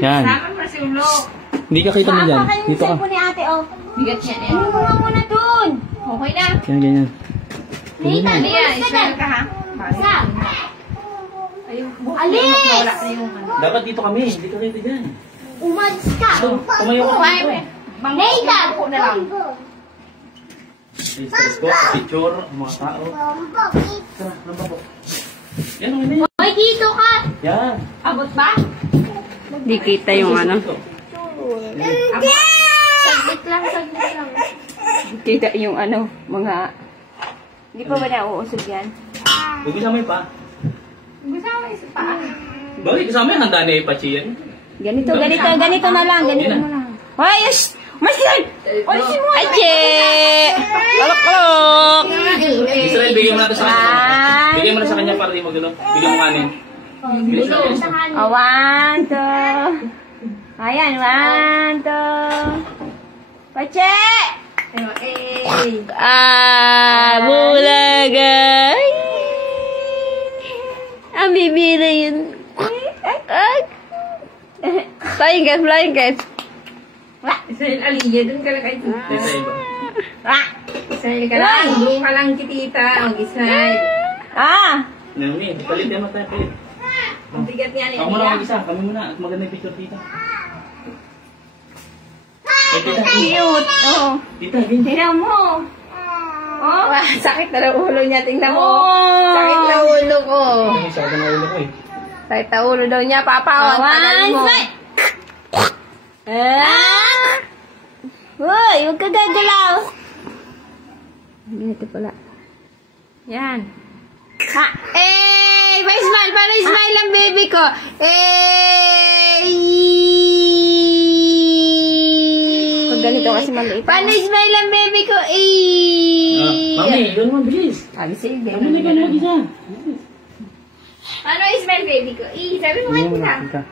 Yan. Hindi ka kita mo dyan. Dito ka. Ni ate, oh. Bigat siya niya. Ano mo muna dun? Okay na. Yan, ganyan. Nathan, Ayan, bukas ka ismail na. ka ha. Sa? Ayun. Alis! Wala na yung ano. Dapat dito kami. Hindi ka kita dyan. Umalis ka. Tumayo ka dito. Nathan! Ako na lang. Let's go. Picture. Ang mga tao. Tara, lambabo. Yan, okay na yan. Hoy, dito ka! Yan. Abot ba? Di kita yung ano. Saglit lang, saglit lang. Di kita yung ano, mga... Hindi pa ba nauusog yan? Huwag kasama yung pa. Gusto mo isa pa. Bakit kasama yung handa ni Pachi yan? Ganito na lang, ganito na lang. Hoy, yes! Masyan! Ache! Kalok-kalok! Israel, bigyan mo natin sa kanya. Bigyan mo na sa kanya para di magano. Bigyan mo kanin. Bilis na, bilis na. Oh, 1, 2. Ayan, 1, 2. Pache! Bulaga! Ang bibira yun. Flying guys. Israel, Aliyah, dun ka lang kayo. Sa iba. Israel ka lang. Doon ka lang kitita. Mag-Israel. Nani, palit yan tayo, palit. Ang bigat niya ni Ako muna Aliyah. mag-isa. Kami muna. At maganda yung picture dito. Cute. Oh. Dito, dito. Tingnan mo. Oh, sakit na ulo niya. Tingnan mo. Oh. Sakit na ulo ko. Sabi na ulo ko eh. Sakit na ulo daw niya. Papa, ang tagal mo. Uy, huwag ka gagalaw. Ganito pala. Yan. Ha! Pa-smile! Pa-smile ang baby ko! Pag ganito kasi maliit. Pa-smile ang baby ko! Mami, doon mo, bilis. Sige. Kami na gano'n mag-isa. Ano smile baby ko? Sabi mo kanina.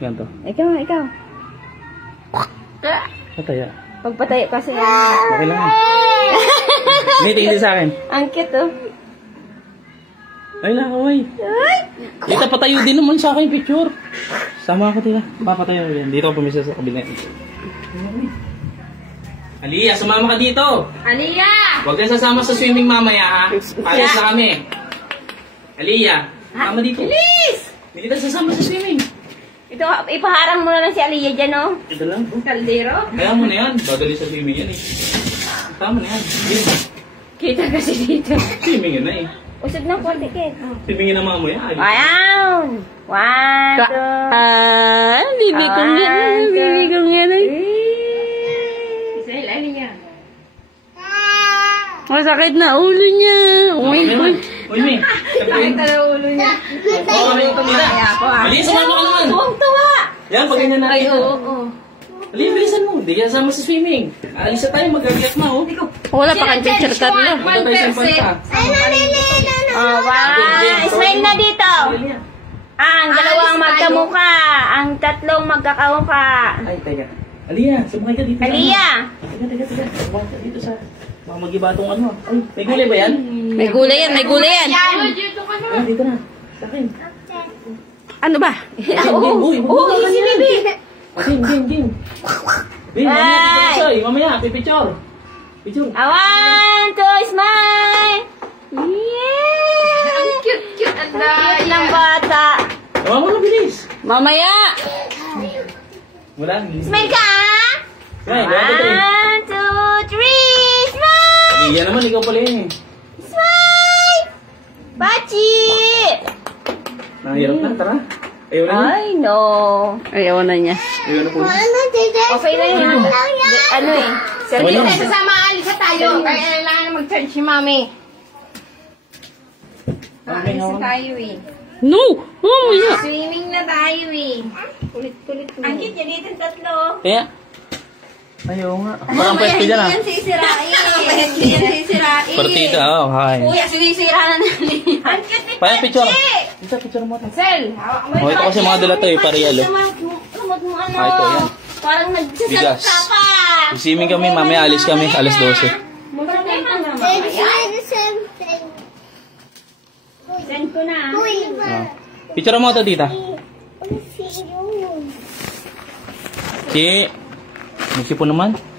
Ganto. Ikaw. Pataya. Pagpatayo kasi Okay lang. Hindi, tingin sa akin. ang cute oh. Ay, nakaway. Dito, patayo din naman sa akin picture. Sama ako, tila. Papatayo ko yan. Dito ako pumisa sa kabinet. Aliyah, sumama ka dito. Aliyah! Huwag kang sasama sa swimming mamaya, ha? Palis na kami. Aliyah, sumama dito. Please! Hindi kita sasama sa swimming. Ito, ipaharang mo na lang si Aliyah dyan oh. Ito lang. Kaldero? Kaya mo na yan. Badali sa swimming yan eh. Tama na yan. Kita kasi dito. Swimming yun na eh. Usog ng konti, Kit. Swimming yun na mamaya. Ayan! 1, 2. Bibi kong yan. Israel, Aliyah. Masakit na ulo niya. Uy, May. Sakit na ulo niya. Oo, kami yung tumira. Aliyah, sumama ka naman. Tuwang-tuwa. Yan, pag ganyan natin. Oo. Aliyah, bilisan mo. Hindi ka sama sa swimming. Alis na tayo, mag-agiyak na oh. Wala pa kang teacher tat na. Punta tayo sa panta. Oh, wow. Smile na dito. Ang dalawang magkamuka. Ang tatlong magkakamuka. Ay, teka. Aliyah, sumakay ka dito. Aliyah. Teka. Sumakay ka dito sa... Baka mag-ibatong ano. Ay, may gulay ba yan? May gulay yan. Ay, dito na. Sa akin. Ano ba? Uy, si Bibi. Ging. Bin, mamaya dito siya. Mamaya, pipicture. Picture. 1, 2, smile. Yeah. Ang cute. Ang Cute ng bata. Tawa mo na, bilis. Mamaya. Wala. Smile ka. Right, 1, 1, 2, 3. Smile. Aliyah naman, ikaw pala yun eh. Smile. Pachi. Nahirap na, tara. Ayaw na niya. Ay, no. Ayaw na niya. Ayaw na po. Okay na yun. Ano eh. Hindi na sasama alisa tayo. Kaya kailangan na mag-charge si mami. Alisa tayo eh. No! Oh, yeah. Swimming na tayo eh. Kulit-kulit mo. Ang cute niya dito yung tatlo. Kaya? Ayaw nga. Parang pwede dyan ah. Yan sisirain. Yan sisirain. Partida, oh, hi. Kuya, sinisira na namin. Ang cute ni Paya, Pachi. picture. Dito, picture mo. Sel, Oh, ito kasi mga dala to eh, para yalo. Ano? Ah, ito, yan. Parang Bigas. nagsasalita pa. Swimming kami, mamaya alis kami, alas 12. the same thing. Send ko na. Ah. Picture mo ito, tita. Si, may sipon naman.